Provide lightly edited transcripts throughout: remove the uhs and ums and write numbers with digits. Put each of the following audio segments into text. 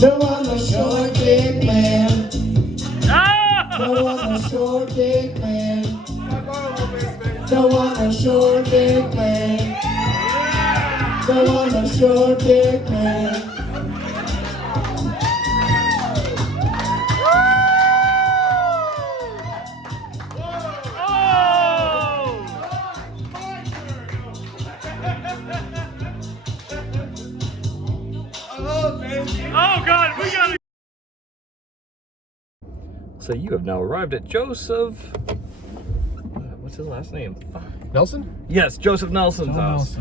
Don't want no short dick man. Don't want no short dick man. Don't want no short dick man. Don't want no short dick man. Oh God, we gotta. So you have now arrived at Joseph. What's his last name? Fuck. Nelson? Yes, Joseph Nelson's house.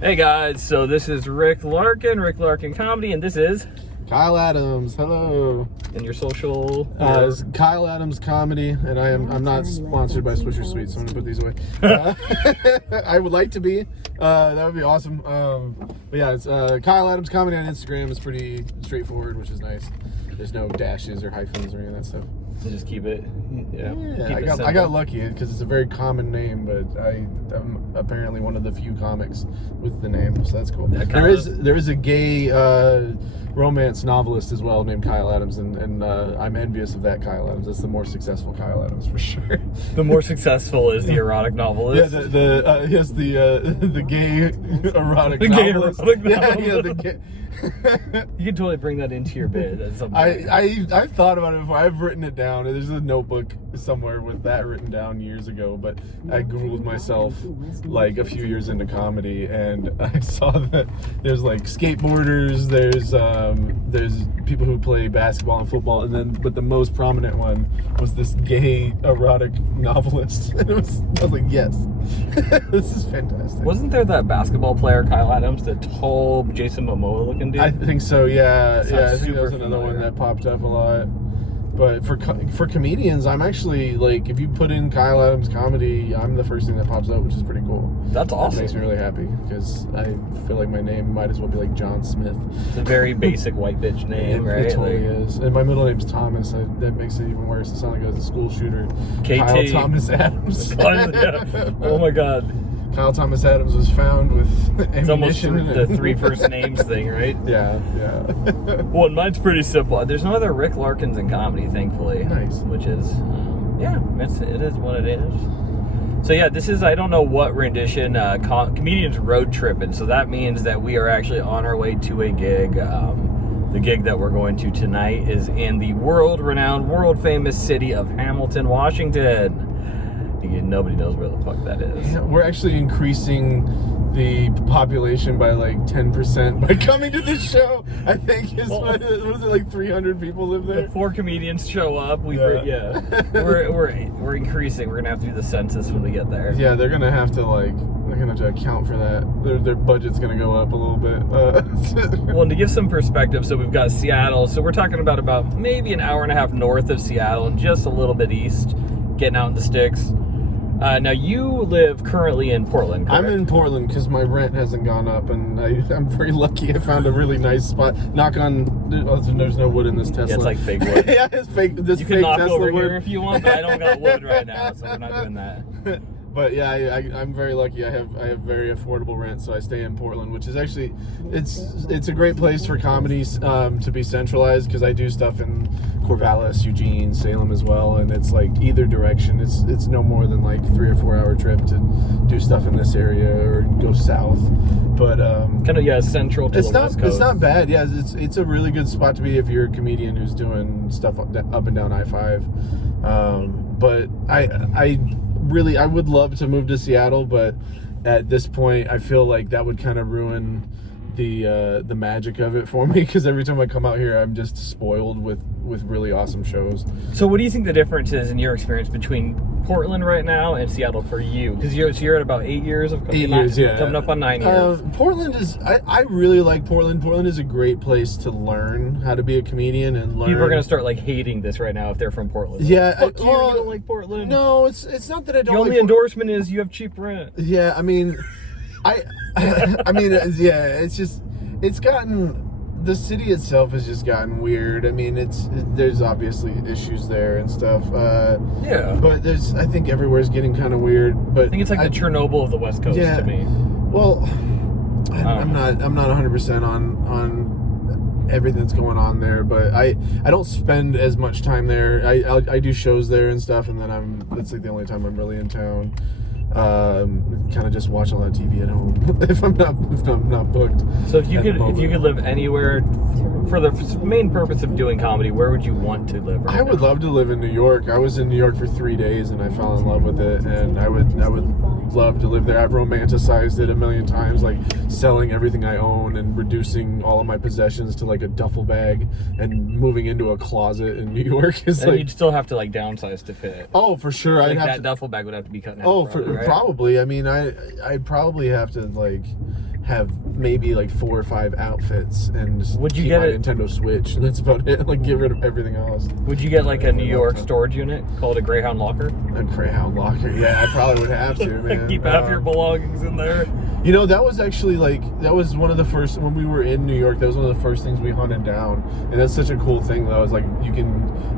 Hey guys, so this is Rick Larkin Comedy, and this is Kyle Adams. Hello. and your social. It's Kyle Adams Comedy, and I'm not sponsored by Swisher Sweets, so I'm gonna put these away. I would like to be. That would be awesome. But yeah, it's Kyle Adams Comedy on Instagram. It's pretty straightforward, which is nice. There's no dashes or hyphens or any of that stuff. So just keep it. Yeah. I got lucky because it's a very common name, but I'm apparently one of the few comics with the name, so that's cool. There is a gay romance novelist as well named Kyle Adams, and I'm envious of that Kyle Adams. That's the more successful Kyle Adams for sure. The more successful is the erotic novelist. Yeah, the gay erotic The gay erotic novelist. Yeah, the gay. You can totally bring that into your bid at some point. I've thought about it before. I've written it down. There's a notebook somewhere with that written down years ago, but I Googled myself like a few years into comedy, and I saw that there's like skateboarders, there's people who play basketball and football, but the most prominent one was this gay erotic novelist. And I was like, yes, this is fantastic. Wasn't there that basketball player Kyle Adams, the tall Jason Momoa looking dude? I think so, yeah. I think that super was another familiar. one that popped up a lot. But for comedians, I'm actually, like, if you put in Kyle Adams Comedy, I'm the first thing that pops up, which is pretty cool. That's awesome. That makes me really happy, because I feel like my name might as well be like John Smith. It's a very basic white bitch name, right? It totally is. And my middle name's Thomas. That makes it even worse. It sounds like I was a school shooter. KT. Kyle Thomas Adams. Yeah. Oh my God. Kyle Thomas Adams was found with It's almost ammunition. the three first names thing, right? Yeah. Well, mine's pretty simple. There's no other Rick Larkins in comedy, thankfully. Nice. Which is, it is what it is. So yeah, this is, I don't know what rendition, comedians road tripping. So that means that we are actually on our way to a gig. The gig that we're going to tonight is in the world-renowned, world-famous city of Hamilton, Washington. Nobody knows where the fuck that is. Yeah, we're actually increasing the population by like 10% by coming to this show. I think was it like 300 people live there? If 4 comedians show up, we're increasing. We're gonna have to do the census when we get there. Yeah, they're gonna have to account for that. Their budget's gonna go up a little bit. Well, and to give some perspective, so we've got Seattle. So we're talking about maybe an hour and a half north of Seattle and just a little bit east, getting out in the sticks. Now, you live currently in Portland, correct? I'm in Portland because my rent hasn't gone up, and I'm very lucky I found a really nice spot. Knock on... there's no wood in this Tesla. Yeah, it's like fake wood. Yeah, it's fake. This you fake can knock Tesla over wood. here if you want, but I don't got wood right now, so we're not doing that. But yeah, I'm very lucky. I have very affordable rent, so I stay in Portland, which is actually it's a great place for comedy to be centralized, because I do stuff in Corvallis, Eugene, Salem as well, and it's like either direction. It's no more than like 3 or 4 hour trip to do stuff in this area or go south. But kind of central to the West Coast. It's not bad. Yeah, it's a really good spot to be if you're a comedian who's doing stuff up and down I-5. But I would love to move to Seattle, but at this point I feel like that would kind of ruin the magic of it for me, because every time I come out here I'm just spoiled with really awesome shows. So what do you think the difference is in your experience between Portland right now and Seattle for you? Because you're at about 8 years of 8 years, yeah. Coming up on 9 years. Portland is, I really like Portland. Portland is a great place to learn how to be a comedian and learn. People are gonna start like hating this right now if they're from Portland. Yeah, Fuck you don't like Portland. No, it's not that I don't. The only endorsement is you have cheap rent. Yeah, I mean, it's just, it's gotten, the city itself has just gotten weird. I mean, there's obviously issues there and stuff. Yeah. But I think everywhere's getting kind of weird. But I think it's like the Chernobyl of the West Coast to me. Well, I'm not 100% on everything that's going on there. But I don't spend as much time there. I do shows there and stuff, and then that's like the only time I'm really in town. Kind of just watch a lot of TV at home if I'm not booked. So if you could live anywhere for the main purpose of doing comedy, where would you want to live? I would love to live in New York. I was in New York for 3 days and I fell in love with it, and I would love to live there. I've romanticized it a million times, like selling everything I own and reducing all of my possessions to like a duffel bag and moving into a closet in New York. Is and you'd still have to like downsize to fit. Oh, for sure. Like that duffel bag would have to be cut in half. Oh, right? Probably. I mean, I'd probably have to like have maybe like 4 or 5 outfits and would you keep get my it? Nintendo Switch, and that's about it. Like get rid of everything else. Would you get like a New York storage unit called a Greyhound locker? A Greyhound locker? Yeah, I probably would have to, man. Keep half your belongings in there. You know, that was actually that was one of the first, when we were in New York, that was one of the first things we hunted down. And that's such a cool thing, though. Is like you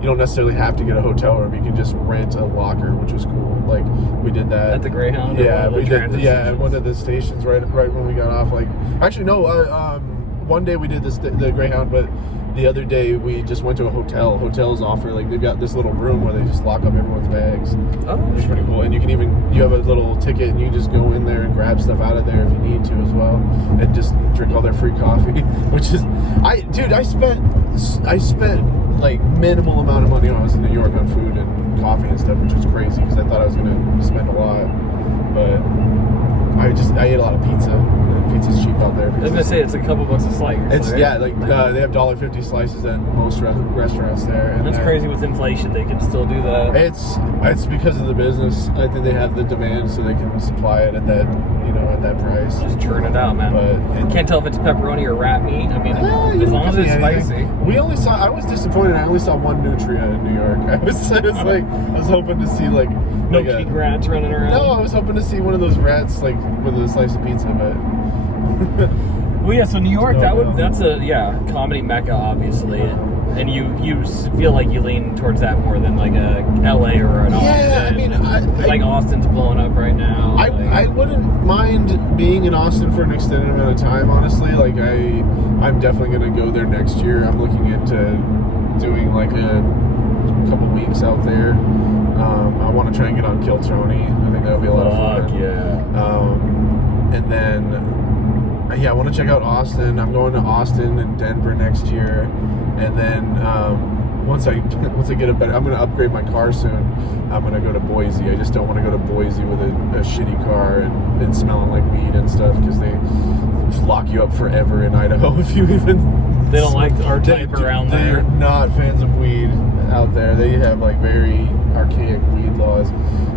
don't necessarily have to get a hotel room. You can just rent a locker, which was cool. Like we did that at the Greyhound. Yeah, we did. Yeah, at one of the stations right when we got off. Like actually no, one day we did the Greyhound, but the other day we just went to a hotel. Hotels offer like they've got this little room where they just lock up everyone's bags. Oh, it's pretty cool. And you have a little ticket and you can just go in there and grab stuff out of there if you need to as well, and just drink all their free coffee. Which is, I spent like minimal amount of money when I was in New York on food and coffee and stuff, which was crazy because I thought I was gonna spend a lot, but I ate a lot of pizza. Pizza's cheap out there. I was gonna say it's a couple bucks a slice. It's they have $1.50 slices at most restaurants there. And that's crazy. With inflation, they can still do that. It's because of the business. I think they have the demand, so they can supply it at that price. Just churn it out, man. But can't tell if it's pepperoni or rat meat. I mean, as long as it's spicy. I was disappointed. I only saw one nutria in New York. I was hoping to see like king rats running around. No, I was hoping to see one of those rats like with a slice of pizza, but. Well, yeah. So New York, that's a comedy mecca, obviously, and you feel like you lean towards that more than like a LA or an Austin. Yeah, I mean, like Austin's blowing up right now. I wouldn't mind being in Austin for an extended amount of time. Honestly, like I'm definitely gonna go there next year. I'm looking into doing like a couple weeks out there. I want to try and get on Kill Tony. I think that would be a lot of fun. Yeah. And then. I want to check out Austin. I'm going to Austin and Denver next year, and then once I get a better, I'm going to upgrade my car soon. I'm going to go to Boise. I just don't want to go to Boise with a shitty car and smelling like weed and stuff, because they lock you up forever in Idaho if you even. They don't like our type around there. They're not fans of weed out there. They have like very archaic weed laws.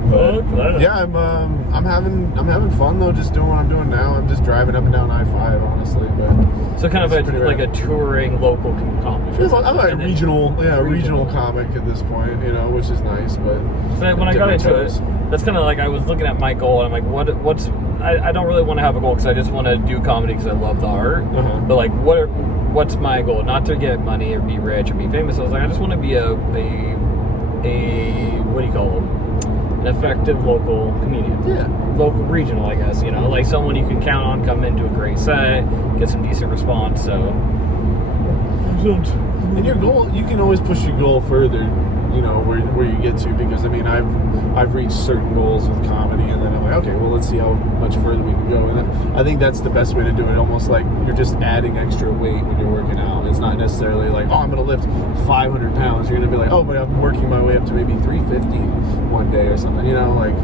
But yeah, I'm having fun though, just doing what I'm doing now. I'm just driving up and down I-5, honestly. But so kind of like a touring local comic. I'm a regional comic at this point, which is nice. But so when I got into it, that's kind of like I was looking at my goal, and I'm like, what's I don't really want to have a goal because I just want to do comedy because I love the art. Uh-huh. But like, what's my goal? Not to get money or be rich or be famous. I was like, I just want to be a what do you call them? An effective local comedian. Yeah. Local, regional, I guess, like someone you can count on, come into a great set, get some decent response, so. And your goal, you can always push your goal further, where you get to, because I mean, I've reached certain goals with comedy, and then I'm like, okay, well, let's see how much further we can go. And I think that's the best way to do it, almost like you're just adding extra weight when you're working out. It's not necessarily like, I'm going to lift 500 pounds. You're going to be like, but I'm working my way up to maybe 350 one day or something, like.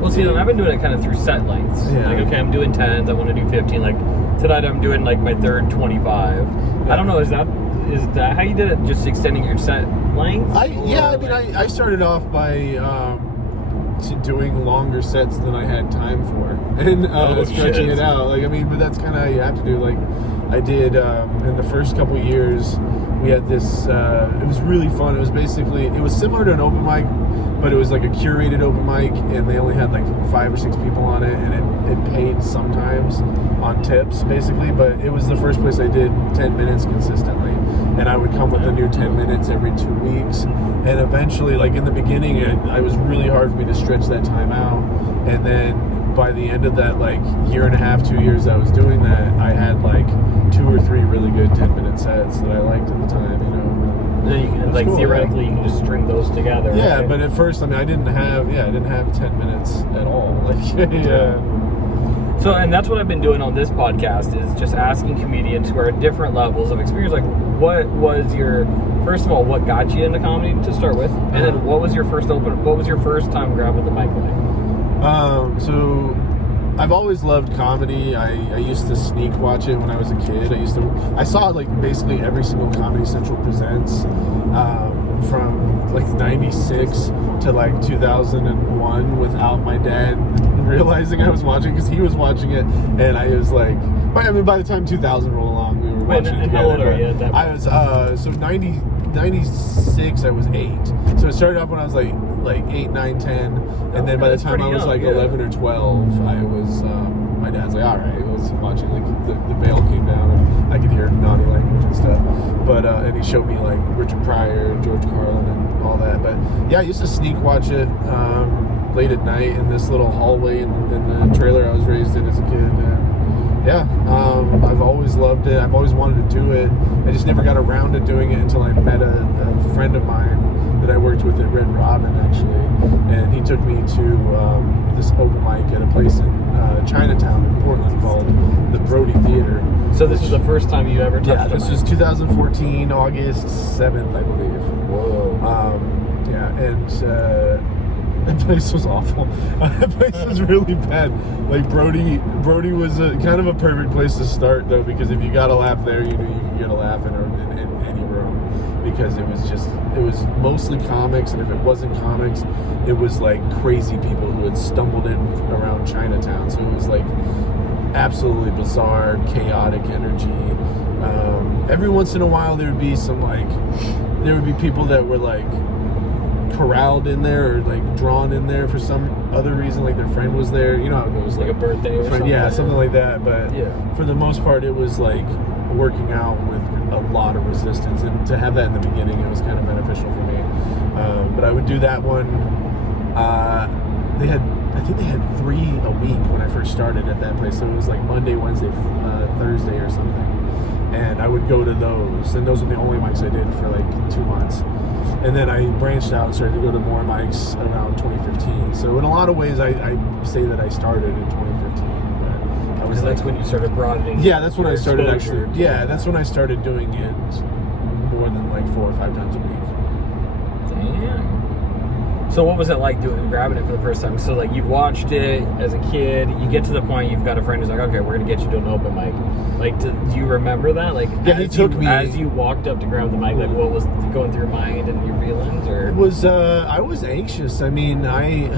Well, see, I've been doing it kind of through set lengths. Yeah. Like, okay, I'm doing 10s, I want to do 15. Like, tonight I'm doing like my third 25. Yeah. I don't know, is that how you did it? Just extending your set length? I started off by doing longer sets than I had time for, and stretching it out. But that's kind of how you have to do. Like, I did in the first couple years. We had this. It was really fun. It was similar to an open mic, but it was like a curated open mic, and they only had like 5 or 6 people on it, and it paid sometimes on tips, basically. But it was the first place I did 10 minutes consistently, and I would come with a new 10 minutes every 2 weeks. And eventually, like in the beginning, it was really hard for me to stretch that time out, and then by the end of that like year and a half, 2 years I was doing that, I had like 2 or 3 really good 10-minute sets that I liked at the time, you know. And then you can, like, cool, theoretically, you can just string those together. Yeah, right? but at first, I mean, I didn't have 10 minutes at all. Like, yeah. So, and that's what I've been doing on this podcast, is just asking comedians who are at different levels of experience, like, what was your, first of all, what got you into comedy to start with? And then what was your first time grabbing the mic like? So I've always loved comedy. I used to sneak watch it when I was a kid. I saw like basically every single Comedy Central Presents from like 96 to like 2001 without my dad realizing I was watching, because he was watching it, and I was like, I mean, by the time 2000 rolled along, we were watching it together. How old are you at that point? I was so 96 I was 8. So it started off when I was like 8, 9, 10, and then by the time I was like 11 or 12, I was my dad's like, all right, let's watch it. Like the veil came down and I could hear naughty language and stuff, but and he showed me like Richard Pryor and George Carlin and all that. But yeah, I used to sneak watch it late at night in this little hallway in the trailer I was raised in as a kid. And yeah, I've always loved it. I've always wanted to do it. I just never got around to doing it until I met a friend of mine that I worked with at Red Robin, actually, and he took me to this open mic at a place in Chinatown in Portland called the Brody Theater. So this is the first time you ever touched Yeah, this was 2014, August 7th, I believe. Whoa. Yeah, and that place was awful. That place was really bad. Like Brody was kind of a perfect place to start, though, because if you got a laugh there, you knew you could get a laugh in any room, because it was mostly comics, and if it wasn't comics, it was like crazy people who had stumbled in around Chinatown. So it was like absolutely bizarre, chaotic energy. Every once in a while, there would be people that were like corralled in there or like drawn in there for some other reason, like their friend was there. You know how it goes, like a birthday or something. Yeah, something like that. But yeah, for the most part, it was like working out with a lot of resistance, and to have that in the beginning, it was kind of beneficial for me. But I would do that one. I think they had 3 a week when I first started at that place. So it was like Monday, Wednesday, Thursday or something. And I would go to those, and those were the only mics I did for like 2 months. And then I branched out and started to go to more mics around 2015. So in a lot of ways, I say that I started in 2015. But because that's when you started broadening. Yeah, that's when I started exposure. actually. Yeah, that's when I started doing it more than like 4 or 5 times a week. Damn. So what was it like grabbing it for the first time? So like you watched it as a kid, you get to the point you've got a friend who's like, okay, we're gonna get you to an open mic. Like, do you remember that? Like, yeah, he took me as you walked up to grab the mic. Like, what was going through your mind and your feelings? Or it was I was anxious. I mean, I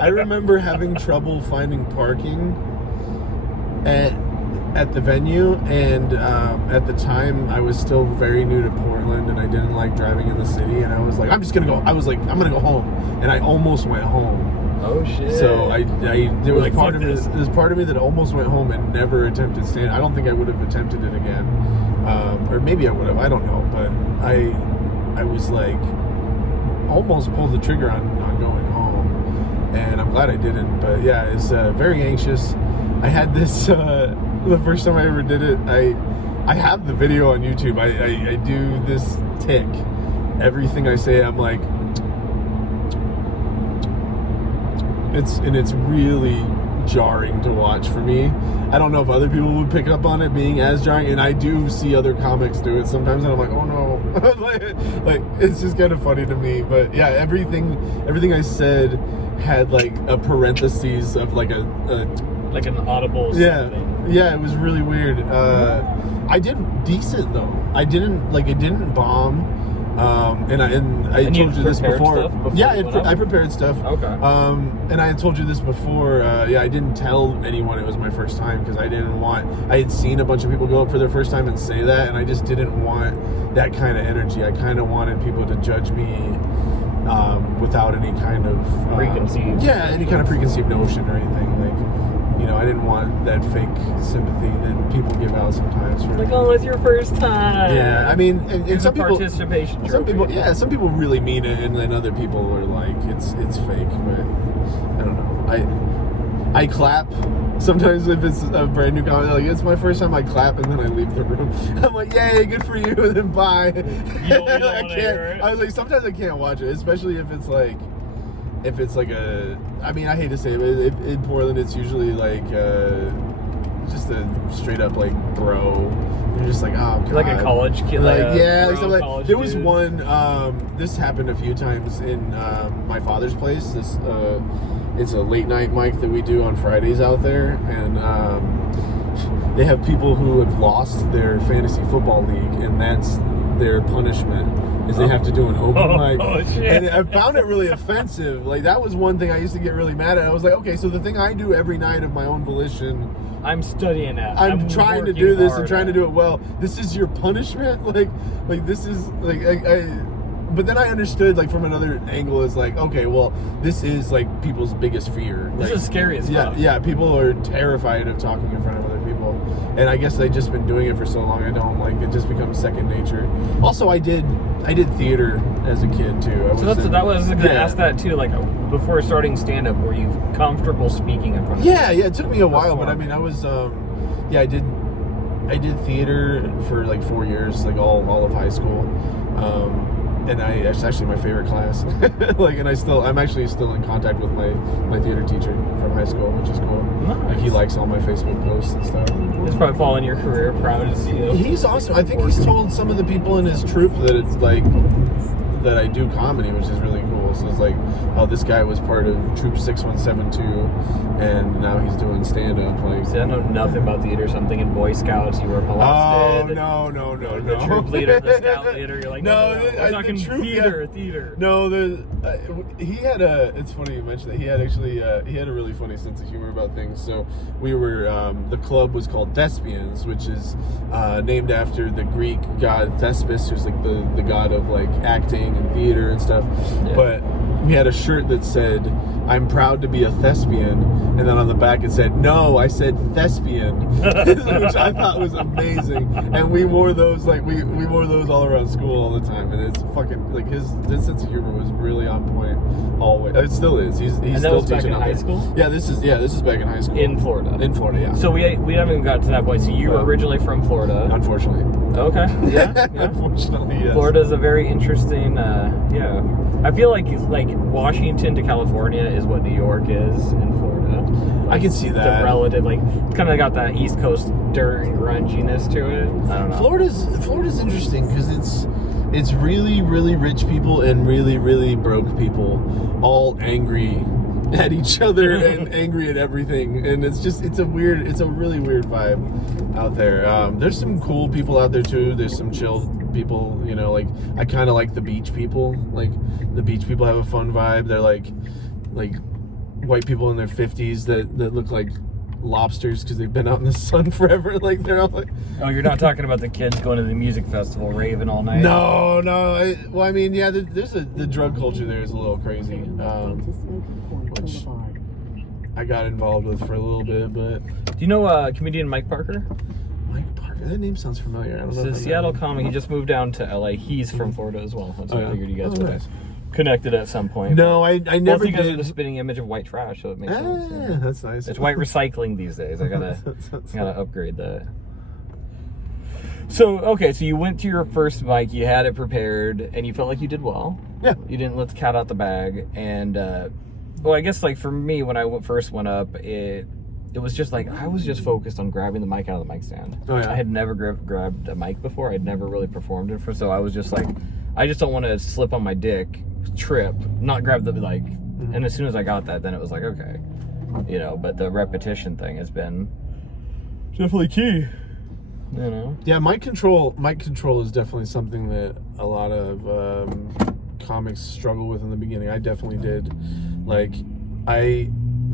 I remember having trouble finding parking at the venue, and at the time I was still very new to Portland, and I didn't like driving in the city, and I was like, I'm gonna go home, and I almost went home. Oh shit. So there was like, part of it. There's part of me that almost went home and never attempted stand. I don't think I would have attempted it again, or maybe I would have. I don't know, but I was like almost pulled the trigger on going home, and I'm glad I didn't. But yeah, it's very anxious. I had this the first time I ever did it. I have the video on YouTube. I do this tick. Everything I say, I'm like. It's really jarring to watch for me. I don't know if other people would pick up on it being as jarring, and I do see other comics do it sometimes, and I'm like, oh no. like it's just kind of funny to me. But yeah, everything I said had like a parentheses of like a like an audible something. Yeah, it was really weird. I did decent though. It didn't bomb. And I told you this before. Yeah, I prepared stuff. Okay. And I had told you this before. I didn't tell anyone it was my first time, because I had seen a bunch of people go up for their first time and say that, and I just didn't want that kind of energy. I kind of wanted people to judge me without any kind of preconceived. Yeah, any kind of preconceived notion or anything. I didn't want that fake sympathy that people give out sometimes. Like, oh, it's your first time. Yeah, I mean, and some people, participation. Some people really mean it, and then other people are like, it's fake. But I don't know. I clap. Sometimes if it's a brand new comedy, like it's my first time, I clap and then I leave the room. I'm like, yay, good for you, and then bye. You don't I wanna hear can't. it? I was like, sometimes I can't watch it, especially if it's like a. I mean, I hate to say it, but in Portland, it's usually like just a straight up like bro. You're just like, oh, God. Like a college kid, Like, like yeah, a like, something like college there was dude. one. This happened a few times in my father's place. This it's a late night mic that we do on Fridays out there, and they have people who have lost their fantasy football league, and that's their punishment. Is they have to do an open mic. Oh, shit. And I found it really offensive. Like, that was one thing I used to get really mad at. I was like, okay, so the thing I do every night of my own volition, I'm studying at. I'm trying to working do this hard and trying to at. do it well. This is your punishment? Like this is like but then I understood, like, from another angle, is like, okay, well, this is like people's biggest fear. This Like, is scary as fuck. yeah, people are terrified of talking in front of other people, and I guess they've just been doing it for so long. I don't like it; just becomes second nature. Also, I did theater as a kid too. I So that was going to yeah. ask that too. Like before starting stand up, were you comfortable speaking in front of Yeah, it took me a while, but I Perform. mean, I was I did theater for like 4 years, like all of high school. And it's actually my favorite class. Like, and I'm actually still in contact with my theater teacher from high school, which is cool. Nice. Like, he likes all my Facebook posts and stuff. It's probably following your career, proud to see you. He's awesome. I think he's told some of the people in his troupe that it's like that I do comedy, which is really cool. So it's like, oh, this guy was part of Troop 6172, and now he's doing stand-up. Like, See, I know nothing about theater. Something in Boy Scouts, you were oh molested. no, The troop leader, the scout leader. You're like, no, we're the talking troop, theater. No, he had it's funny you mentioned that. He had actually he had a really funny sense of humor about things. So we were the club was called Thespians, which is named after the Greek god Thespis, who's like the god of like acting and theater and stuff. Yeah. But we had a shirt that said, "I'm proud to be a thespian," and then on the back it said, "No, I said thespian," which I thought was amazing. And we wore those we wore those all around school all the time, and it's fucking like his sense of humor was really on point always. It still is. He's And that still was back teaching in out high there. school? Yeah, this is back in high school In Florida. In Florida, yeah. So we haven't even got to that point. So you were originally from Florida. Unfortunately. Okay. Yeah. Unfortunately, yes. Florida's a very interesting. Yeah. I feel like Washington to California is what New York is in Florida. I can see that. The relative, it's kind of got that East Coast dirt and grunginess to it. I don't know. Florida's interesting because it's really, really rich people and really, really broke people, all angry at each other and angry at everything, and it's a really weird vibe out there. There's some cool people out there too. There's some chill people, like I kind of like the beach people. Like, the beach people have a fun vibe. They're like white people in their 50s that look like lobsters because they've been out in the sun forever. Like, they're all like, Oh, you're not talking about the kids going to the music festival, raving all night? no. I mean, yeah, the drug culture there is a little crazy, which I got involved with for a little bit. But Do you know comedian Mike Parker? Mike Parker, that name sounds familiar. I don't know. He's a if I know Seattle him. comic. He just moved down to LA. He's from Florida as well. So Oh, I yeah. figured you guys Oh, would nice. have connected at some point. No, I Both never you guys are did. the spitting image of white trash, so it makes sense. Yeah. That's nice. It's white recycling these days. I gotta upgrade that. So you went to your first mic, you had it prepared, and you felt like you did well. Yeah. You didn't let the cat out the bag, and I guess for me when I first went up, it was just I was just focused on grabbing the mic out of the mic stand. Oh, yeah. I had never grabbed a mic before. I'd never really performed it so I was just I just don't want to slip on my dick, trip, not grab the and as soon as I got that, then it was okay, but the repetition thing has been definitely key. Yeah, mic control is definitely something that a lot of comics struggle with in the beginning. I definitely did.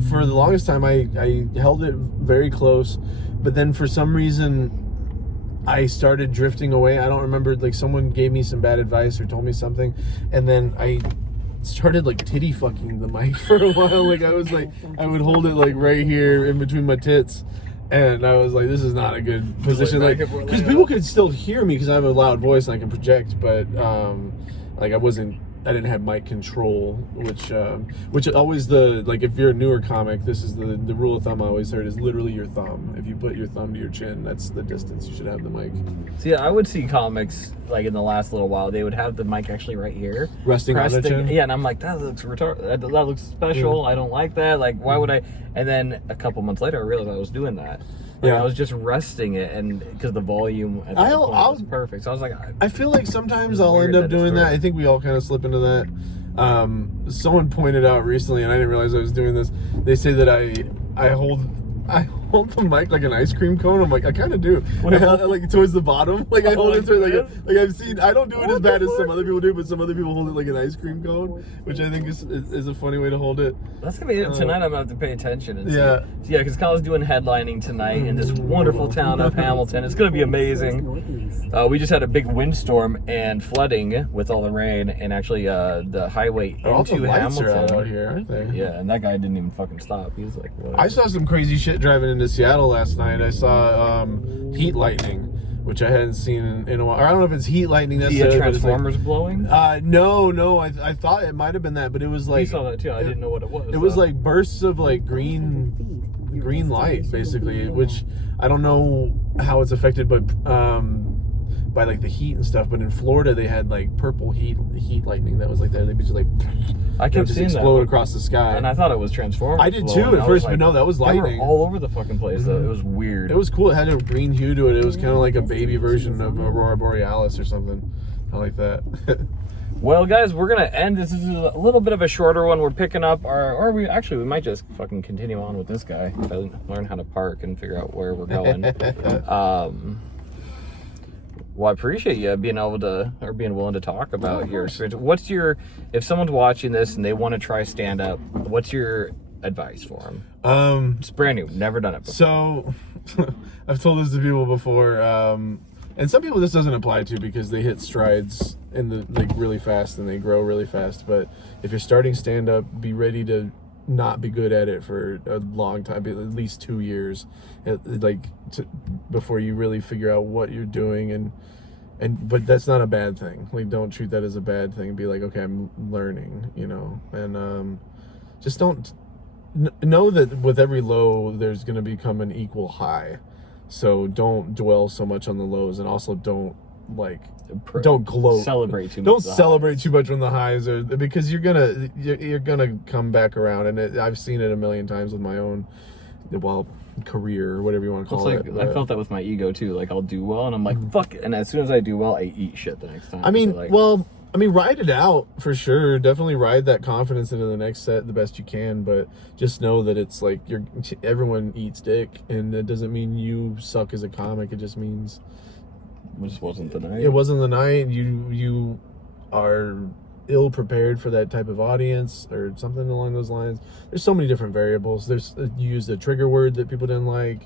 For the longest time, I held it very close, but then for some reason, I started drifting away. I don't remember, someone gave me some bad advice or told me something, and then I started titty fucking the mic for a while. I would hold it right here in between my tits, and I was like, this is not a good position, because people could still hear me because I have a loud voice and I can project, but I wasn't didn't have mic control, which always like if you're a newer comic, this is the rule of thumb I always heard is literally your thumb. If you put your thumb to your chin, that's the distance you should have the mic. See, I would see comics like in the last little while, they would have the mic actually right here, resting on the chin. Yeah, and I'm like, that looks retarded. That looks special. I don't like that. Like, why would I? And then a couple months later, I realized I was doing that. Like, I was just resting it, and because the volume at that point was perfect. So I was like, I feel like sometimes I'll end up doing that. I think we all kind of slip into that. Someone pointed out recently, and I didn't realize I was doing this. They say that I hold the mic like an ice cream cone. I'm like, I kind of do. Like towards the bottom. Like I hold it towards like I've seen. I don't do it as bad as some other people do, but some other people hold it like an ice cream cone, which I think is a funny way to hold it. That's gonna be it tonight. I'm gonna have to pay attention. And see. Yeah, because Kyle's doing headlining tonight in this wonderful town of Hamilton. It's gonna be amazing. We just had a big windstorm and flooding with all the rain, and actually the highway into Hamilton. Are out here, aren't they? Yeah, and that guy didn't even fucking stop. He was like, whatever. I saw some crazy shit driving into Seattle last night. I saw heat lightning, which I hadn't seen in a while. Or I don't know if it's heat lightning necessarily. The Transformers blowing? No. I thought it might have been that, but it was like. You saw that too. I didn't know what it was. It was like bursts of like green light, basically, which I don't know how it's affected, but by like the heat and stuff. But in Florida, they had like purple heat lightning that was like that. They'd be just like. I kept seeing explode across the sky, and I thought it was Transformers. I did too at first, but no, that was lightning. They were all over the fucking place. Though. It was weird. It was cool. It had a green hue to it. It was kind of like a baby version of Aurora Borealis or something. I like that. Well, guys, we're gonna end. This is a little bit of a shorter one. We're picking up we might just fucking continue on with this guy. If I learn how to park and figure out where we're going. Well, I appreciate you being willing to talk about your experience. If someone's watching this and they want to try stand up, what's your advice for them? It's brand new, never done it before. So, I've told this to people before, and some people this doesn't apply to because they hit strides really fast and they grow really fast. But if you're starting stand up, be ready to not be good at it for a long time, at least 2 years, before you really figure out what you're doing. But that's not a bad thing. Like, don't treat that as a bad thing. Be like, okay, I'm learning, and just don't know that with every low there's going to become an equal high. So don't dwell so much on the lows, and also don't gloat. Celebrate too much. Don't celebrate too much on the highs, because you're gonna come back around. And I've seen it a million times with my own career or whatever you want to call it. I felt that with my ego too. Like, I'll do well, and I'm like, fuck it. And as soon as I do well, I eat shit the next time. I mean, ride it out for sure. Definitely ride that confidence into the next set the best you can. But just know that it's like everyone eats dick, and it doesn't mean you suck as a comic. It just means it just wasn't the night. It wasn't the night. You are ill prepared for that type of audience or something along those lines. There's so many different variables. You used a trigger word that people didn't like.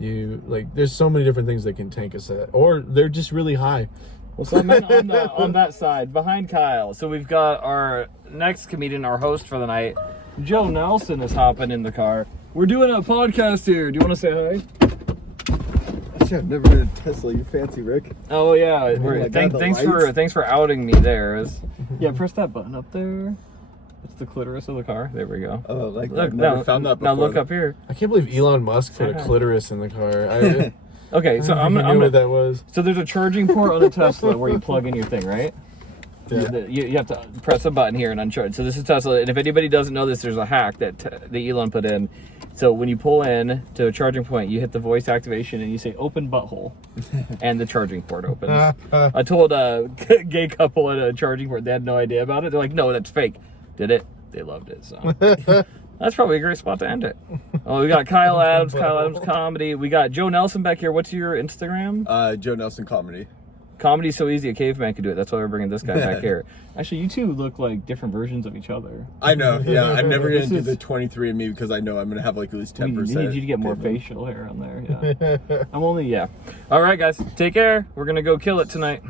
There's so many different things that can tank a set, or they're just really high. Well, so I'm on that side behind Kyle. So we've got our next comedian, our host for the night, Joe Nelson, is hopping in the car. We're doing a podcast here. Do you want to say hi? Actually, I've never been in a Tesla. You fancy, Rick? Oh yeah. Thanks for outing me there. Yeah, press that button up there. It's the clitoris of the car. There we go. Oh, like look, never found that before. Now look up here. I can't believe Elon Musk put a clitoris in the car. Okay, so I'm knew what that was. So there's a charging port on a Tesla where you plug in your thing, right? Yeah. You have to press a button here and uncharge. So this is Tesla, and if anybody doesn't know this, there's a hack that Elon put in. So when you pull in to a charging point, you hit the voice activation and you say "open butthole," and the charging port opens. I told a gay couple at a charging port, they had no idea about it. They're like, "No, that's fake." Did it? They loved it. So that's probably a great spot to end it. Oh, we got Kyle Adams Comedy. We got Joe Nelson back here. What's your Instagram? Joe Nelson Comedy. Comedy's so easy a caveman could do it. That's why we're bringing this guy back here. Actually, you two look like different versions of each other. I know, yeah. I'm never going to do the 23andMe because I know I'm going to have like at least 10%. We need you to get more facial hair on there, yeah. All right, guys. Take care. We're going to go kill it tonight.